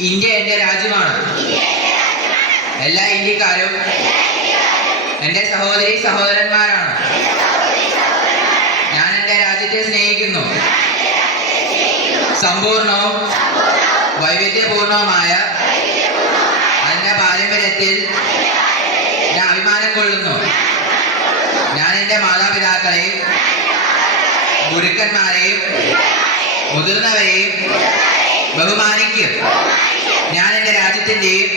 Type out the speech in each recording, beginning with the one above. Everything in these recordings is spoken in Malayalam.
ഇന്ത്യ എന്റെ രാജ്യമാണ്. എല്ലാ ഇന്ത്യക്കാരും എന്റെ സഹോദരി സഹോദരന്മാരാണ്. ഞാൻ എന്റെ രാജ്യത്തെ സ്നേഹിക്കുന്നു. സമ്പൂർണവും വൈവിധ്യപൂർണവുമായ അതിന്റെ പാരമ്പര്യത്തിൽ ഞാൻ അഭിമാനം കൊള്ളുന്നു. ഞാൻ എന്റെ മാതാപിതാക്കളെയും ഗുരുക്കന്മാരെയും മുതിർന്നവരെയും ബഹുമാനിക്കും. ഞാൻ എന്റെ രാജ്യത്തിന്റെയും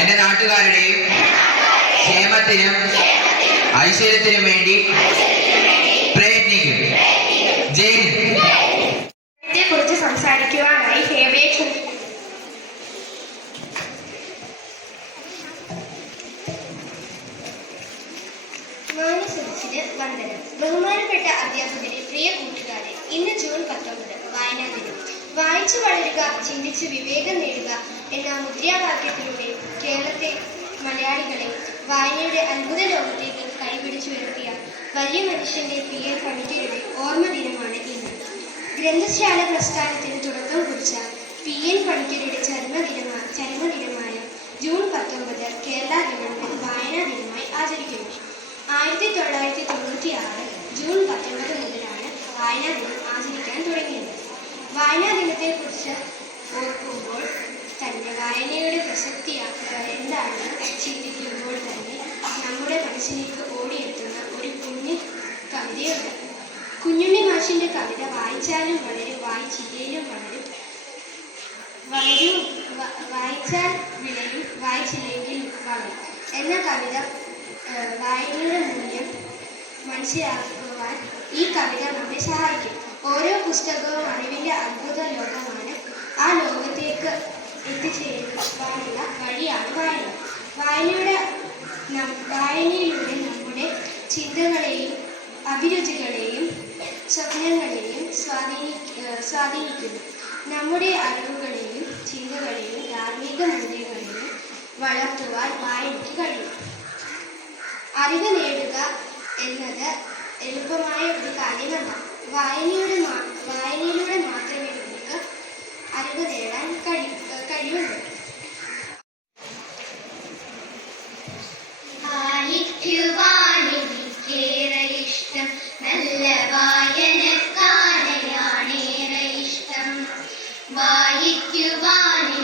എന്റെ നാട്ടുകാരുടെയും ക്ഷേമത്തിനും ഐശ്വര്യത്തിനും വേണ്ടി പ്രയത്നിക്കും ജയ് കുറിച്ച് സംസാരിക്കുവാനായി വന്ദനം. ബഹുമാനപ്പെട്ട അധ്യാപകരെ പ്രിയ കൂട്ടുകാരെ ഇന്ന് ജൂൺ പത്തൊമ്പത് വായനാ ദിനം. വായിച്ചു വളരുക ചിന്തിച്ച് വിവേകം നേടുക എന്ന മുദ്രാവാക്യത്തിലൂടെ കേരളത്തെ മലയാളികളെ വായനയുടെ അത്ഭുത ലോകത്തേക്ക് കൈപിടിച്ചു വരുത്തിയ വലിയ മനുഷ്യന്റെ പി എൻ കമ്മിറ്റിയുടെ ഓർമ്മ ദിനമാണ് ഇന്ന്. ഗ്രന്ഥശാല പ്രസ്ഥാനത്തിന് തുടക്കം കുറിച്ച പി എൻ പണിക്കരുടെ ചരമദിനമായ ചരമദിനമായ ജൂൺ പത്തൊമ്പത് കേരള ദിനം വായനാ ദിനമായി ആചരിക്കുന്നു. ആയിരത്തി തൊള്ളായിരത്തി തൊണ്ണൂറ്റി ആറ് ജൂൺ പത്തൊമ്പത് മുതലാണ് വായനാ ദിനം ആചരിക്കാൻ തുടങ്ങിയത് വായനാ ദിനത്തെക്കുറിച്ച് ഓർക്കുമ്പോൾ തന്നെ വായനയുടെ പ്രസക്തി എന്താണെന്ന് ചിന്തിക്കുമ്പോൾ തന്നെ നമ്മുടെ മനസ്സിലേക്ക് ഓടിയെത്തുന്ന ഒരു കുഞ്ഞു കവിതയുണ്ട്. കുഞ്ഞുണ്ണി കവിത വായിച്ചാലും വളരും വായിച്ചില്ലേലും വളരും. വളരും വായിച്ചാൽ വിളയും വായിച്ചില്ലെങ്കിൽ വളരും. എന്ന കവിത വായനയുടെ മൂല്യം മനസ്സിലാക്കുവാൻ ഈ കവിത നമ്മെ സഹായിക്കും. ഓരോ പുസ്തകവും അറിവിന്റെ അത്ഭുത ലോകമാണ്. ആ ലോകത്തേക്ക് എത്തിച്ചേരുവാനുള്ള വഴിയാണ് വായന. വായനയുടെ വായനയിലൂടെ നമ്മുടെ ചിന്തകളെയും അഭിരുചികളെയും സ്വപ്നങ്ങളെയും സ്വാധീനി സ്വാധീനിക്കുന്നു. നമ്മുടെ അറിവുകളെയും ചിന്തകളെയും ധാർമ്മിക മൂല്യങ്ങളെയും വളർത്തുവാൻ വായനയ്ക്ക് കഴിയും. അറിവ് നേടുക എന്നത് എളുപ്പമായ ഒരു കാര്യമല്ല വായനയുടെ വായനയിലൂടെ മാത്രമേ നമുക്ക് അറിവ് നേടാൻ കഴി കഴിയുള്ളൂ നല്ല വായനക്കാരെയാണേറെ ഇഷ്ടം. വായിക്കുവാനെനിക്കേറെ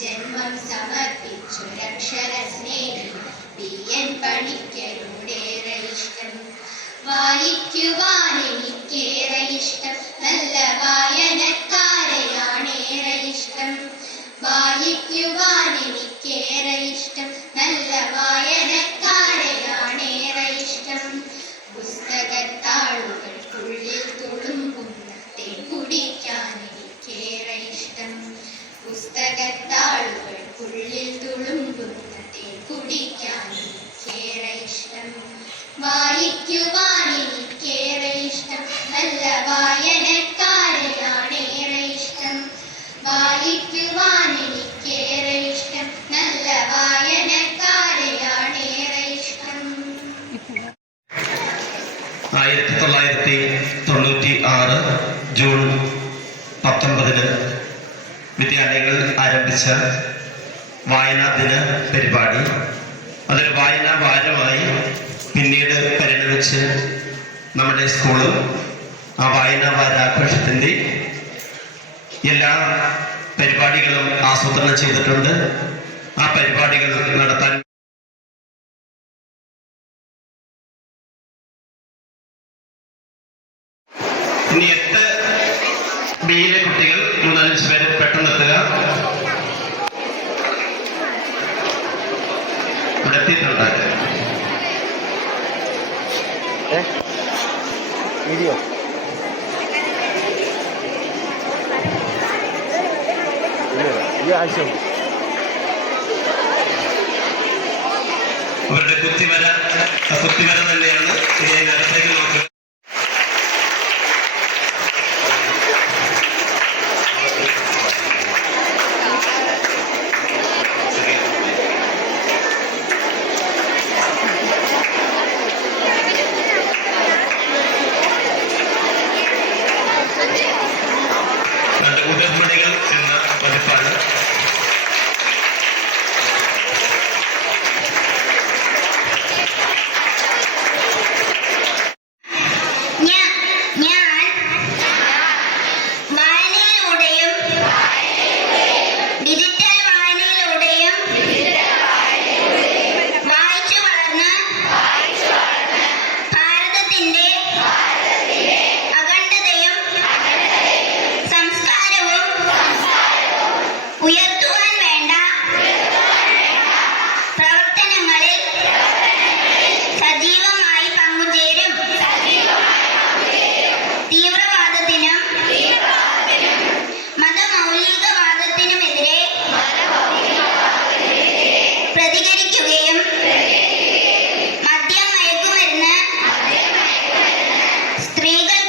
ജന്മം സമർപ്പിച്ചൊരക്ഷര സ്നേഹി പി എൻ പണിക്കരോടേറെ ഇഷ്ടം. വായിക്കുവാൻ എനിക്കേറെ ഇഷ്ടം. നല്ല വായനക്കാരെയാണേറെ ഇഷ്ടം. വായിക്കുവാൻ എനിക്കേറെ ഇഷ്ടം. നല്ല വായനക്കാരെയാണേറെ ഇഷ്ടം. പുസ്തകത്താളുകൾക്കുള്ളിൽ നല്ല ഇഷ്ടം. ഇഷ്ടം. നല്ല ഇഷ്ടം. ആയിരത്തി തൊള്ളായിരത്തി തൊണ്ണൂറ്റി ആറ് ജൂൺ പത്തൊൻപതിന് വിദ്യാലയങ്ങൾ ആരംഭിച്ച വായനാ ദിന പരിപാടി. അതൊരു വായനാ വാരമായി പിന്നീട് പരിണമിച്ച് നമ്മുടെ സ്കൂൾ ആ വായനാ വാരാഘോഷത്തിന്റെ എല്ലാ പരിപാടികളും ആസൂത്രണം ചെയ്തിട്ടുണ്ട്. ആ പരിപാടികൾ നടത്താൻ ഇനി എട്ട് ബിയിലെ കുട്ടികൾ മൂന്നാലഞ്ച് പേര് പെട്ടെന്ന് വീഡിയോ ഈ ആഴ്ച അവരുടെ കുത്തിവര കുത്തിവര തന്നെയാണ് ഇനി അതിനകത്തേക്ക് നോക്കുക സ്ത്രീകൾക്കെതിരെയുള്ള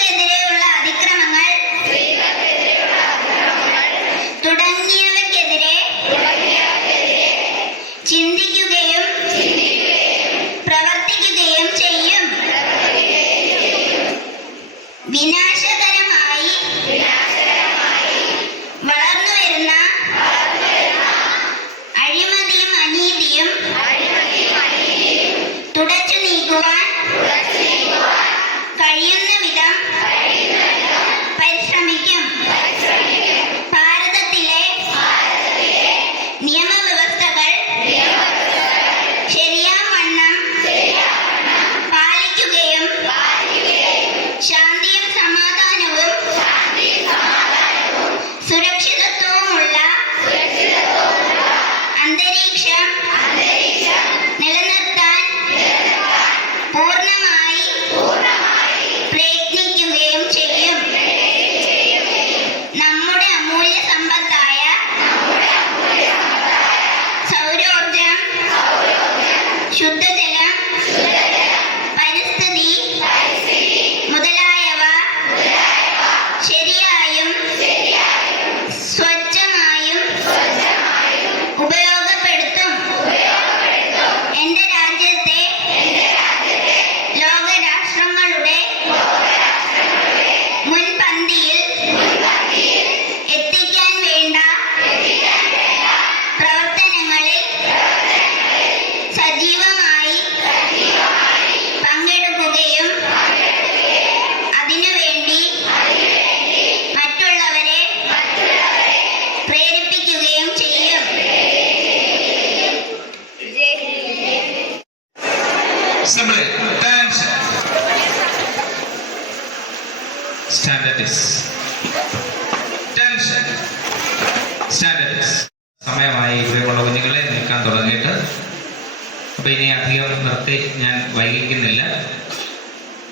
അന്തരീക്ഷം നിലനിർത്താൻ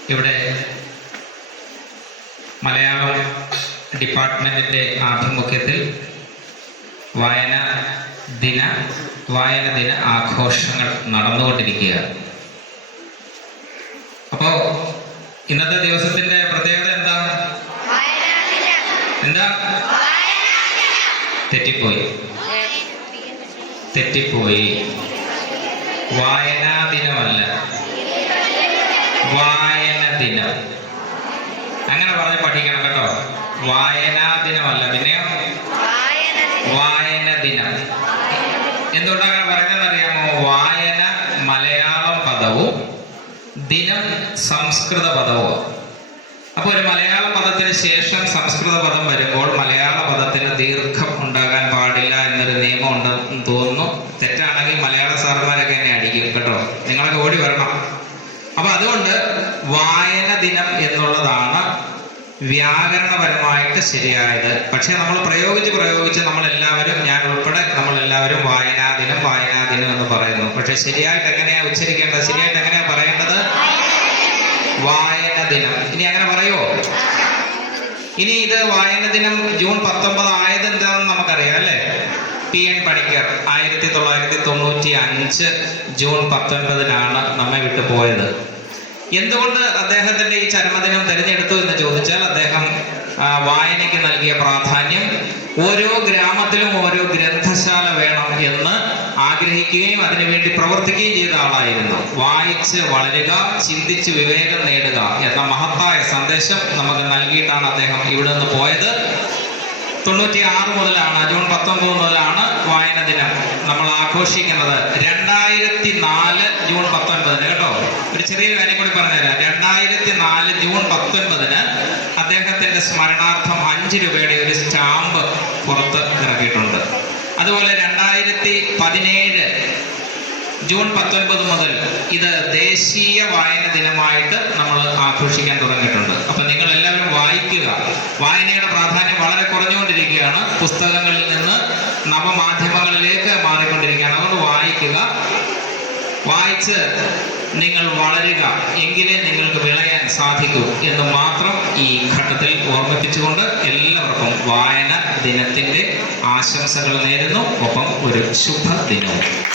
ഇവിടെ മലയാളം ഡിപ്പാർട്ട്മെന്റിന്റെ ആഭിമുഖ്യത്തിൽ വായന ദിന വായന ദിന ആഘോഷങ്ങൾ നടന്നുകൊണ്ടിരിക്കുകയാണ്. അപ്പോ ഇന്നത്തെ ദിവസത്തിന്റെ പ്രത്യേകത എന്താ? എന്താ? തെറ്റിപ്പോയി. തെറ്റിപ്പോയി. വായനാ ദിനമല്ല. വായന ദിനം അങ്ങനെ പറഞ്ഞ് പഠിക്കണം കേട്ടോ. വായനാ ദിനമല്ല പിന്നെയോ വായന ദിനം എന്തുകൊണ്ടാണ് അറിയാമോ വായന മലയാളം പദവും ദിനം സംസ്കൃത പദവും അപ്പോൾ ഒരു മലയാള പദത്തിന് ശേഷം സംസ്കൃത പദം വരുമ്പോൾ മലയാള പദത്തിന് ദീർഘം ഉണ്ടാകാൻ പാടില്ല എന്നൊരു നിയമം ഉണ്ടെന്ന് തോന്നുന്നു. തെറ്റാണെങ്കിൽ മലയാള സാറുമാരൊക്കെ എന്നെ അടിക്കും കേട്ടോ. നിങ്ങളൊക്കെ ഓടി വരണം. അപ്പൊ അതുകൊണ്ട് വായന ദിനം എന്നുള്ളതാണ് വ്യാകരണപരമായിട്ട് ശരിയായത്. പക്ഷെ നമ്മൾ പ്രയോഗിച്ച് പ്രയോഗിച്ച് നമ്മൾ എല്ലാവരും ഞാൻ ഉൾപ്പെടെ നമ്മൾ എല്ലാവരും വായനാ ദിനം വായനാ ദിനം എന്ന് പറയുന്നു. പക്ഷെ ശരിയായിട്ട് എങ്ങനെയാ ഉച്ചരിക്കേണ്ടത്? ശരിയായിട്ട് എങ്ങനെയാ പറയേണ്ടത്? വായന ദിനം. ഇനി അങ്ങനെ പറയുമോ ഇനി ഇത് വായന ദിനം ജൂൺ പത്തൊമ്പത് ആയത് എന്താണെന്ന് നമുക്കറിയാം അല്ലേ? പി എൻ പണിക്കർ ആയിരത്തി തൊള്ളായിരത്തി തൊണ്ണൂറ്റി അഞ്ച് ജൂൺ പത്തൊൻപതിനാണ് നമ്മെ വിട്ടു പോയത്. എന്തുകൊണ്ട് അദ്ദേഹത്തിന്റെ ഈ ചരമദിനം തിരഞ്ഞെടുത്തു എന്ന് ചോദിച്ചാൽ അദ്ദേഹം വായനയ്ക്ക് നൽകിയ പ്രാധാന്യം ഓരോ ഗ്രാമത്തിലും ഓരോ ഗ്രന്ഥശാല വേണം എന്ന് ആഗ്രഹിക്കുകയും അതിനുവേണ്ടി പ്രവർത്തിക്കുകയും ചെയ്ത ആളായിരുന്നു. വായിച്ച് വളരുക ചിന്തിച്ച് വിവേകം നേടുക എന്ന മഹത്തായ സന്ദേശം നമുക്ക് നൽകിയിട്ടാണ് അദ്ദേഹം ഇവിടെ നിന്ന് പോയത്. തൊണ്ണൂറ്റി ആറ് മുതലാണ് ജൂൺ പത്തൊമ്പത് മുതലാണ് വായന ദിനം. നമ്മൾ ആഘോഷിക്കുന്നത് രണ്ടായിരത്തി നാല് ജൂൺ പത്തൊൻപതിന്. കേട്ടോ? ഒരു ചെറിയ കാര്യം കൂടി പറഞ്ഞുതരാം. രണ്ടായിരത്തി നാല് ജൂൺ പത്തൊൻപതിന് അദ്ദേഹത്തിന്റെ സ്മരണാർത്ഥം അഞ്ച് രൂപയുടെ ഒരു സ്റ്റാമ്പ് പുറത്ത് ഇറക്കിയിട്ടുണ്ട്. അതുപോലെ രണ്ടായിരത്തി പതിനേഴ് ജൂൺ പത്തൊൻപത് മുതൽ ഇത് ദേശീയ വായന ദിനമായിട്ട് നമ്മൾ ആഘോഷിക്കാൻ തുടങ്ങിയിട്ടുണ്ട് അപ്പൊ നിങ്ങൾ എല്ലാവരും വായിക്കുക വായനയുടെ പ്രാധാന്യം വളരെ കുറഞ്ഞുകൊണ്ടിരിക്കുകയാണ് പുസ്തകങ്ങളിൽ നിന്ന് നവമാധ്യമങ്ങളിലേക്ക് മാറിക്കൊണ്ടിരിക്കുകയാണ് അതുകൊണ്ട് വായിക്കുക വായിച്ച് നിങ്ങൾ വളരുക എങ്കിലേ നിങ്ങൾക്ക് വിളയാൻ സാധിക്കൂ എന്ന് മാത്രം ഈ ഘട്ടത്തിൽ ഓർമ്മിപ്പിച്ചുകൊണ്ട് എല്ലാവർക്കും വായന ദിനത്തിന്റെ ആശംസകൾ നേരുന്നു. ഒപ്പം ഒരു ശുഭ ദിനവും